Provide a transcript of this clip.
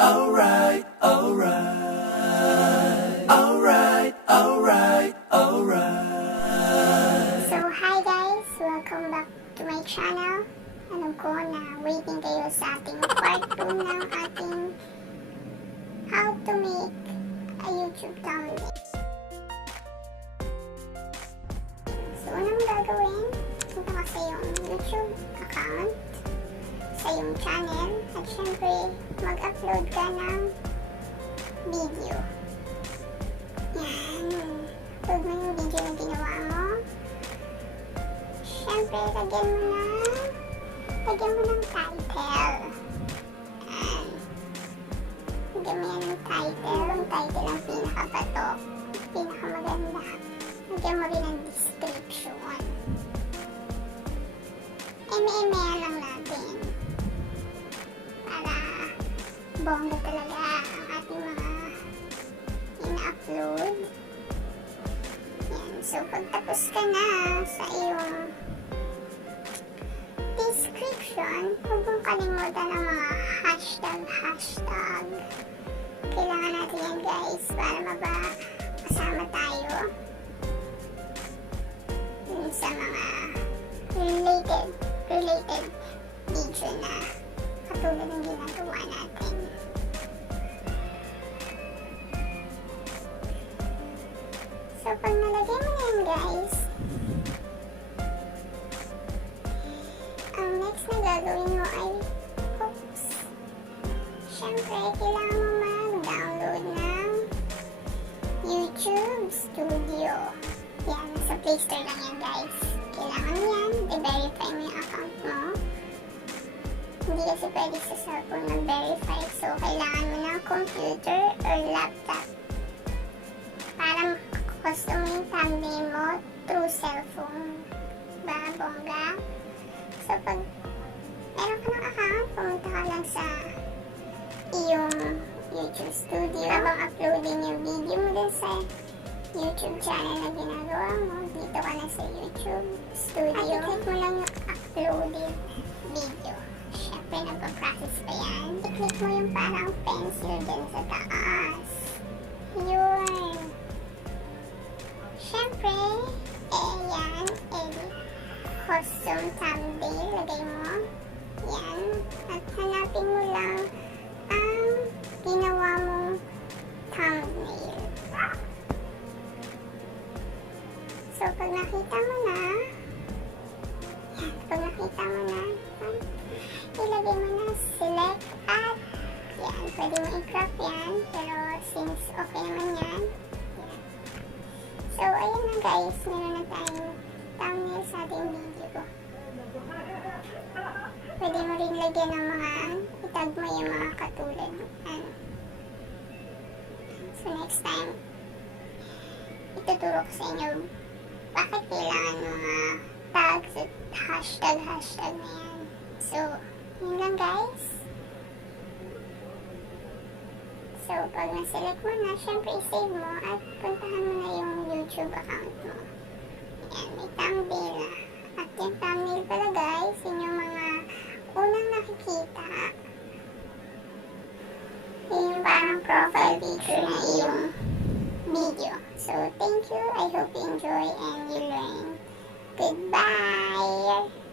alright, alright, alright, alright, alright, alright. So hi guys, welcome back to my channel. Alam ko na waiting kayo sa ating part 2 ng ating how to make a YouTube thumbnail. So unang gagawin, punta ka sa iyong YouTube account, sa iyong channel, at syempre mag-upload ka ng video. Yan, upload mo yung video na ginawa mo. Syempre lagyan mo ng title. Yan, lagyan mo yan ng title. Ang title ang pinakabatok, pinakamaganda. Lagyan mo rin ang description. Eme-eme lang natin para bongga talaga ang ating mga ina-upload. Yan. So, pagtapos ka na sa iyong description, huwag mong kalimutan ang mga hashtag. Kailangan natin yan guys para makasama tayo dun sa mga related video na katulad ng ginagawa natin. So, pag nalagay mo na yun guys, ang next na gagawin mo ay syempre, kailangan mo mag-download ng YouTube Studio. Yan, sa Play Store lang yan guys. Kailangan mo yan, i-verify mo yung account mo. Hindi kasi pwede sa cellphone mag-verify. So, kailangan mo ng computer or laptop para custom mo yung thumbnail mo through cellphone. Ba, bongga? So, pag meron ka ng account, pumunta ka lang sa iyong YouTube Studio. Habang uploadin yung video mo din sa YouTube channel na ginagawa mo, dito ka na sa YouTube Studio. At i-click mo lang yung uploaded video. Siyempre, nagpa-process pa yan. I-click mo yung parang pencil din sa taas. Yun. Siyempre, yan. Edit. Custom thumbnail. Lagay mo. Yan. At hanapin mo lang ang ginawa mong thumbnail. So, pag nakita mo na, ilagay mo na select at yan, pwede mo i-crop yan, pero since okay naman yan. So, ayun na guys, meron na tayong thumbnail sa ating video. Pwede mo rin lagyan ng mga, itag mo yung mga katulad. So, next time, ituturo ko sa inyo bakit kailangan mga tags at hashtag na yan. So, yun lang guys. So, pag na-select mo na, syempre i-save mo at puntahan mo na yung YouTube account mo. Yan, may thumbnail na. At yung thumbnail pala guys, yun yung mga unang nakikita. Yun yung parang profile picture na yung video. So, thank you. I hope you enjoy and you learn. Goodbye!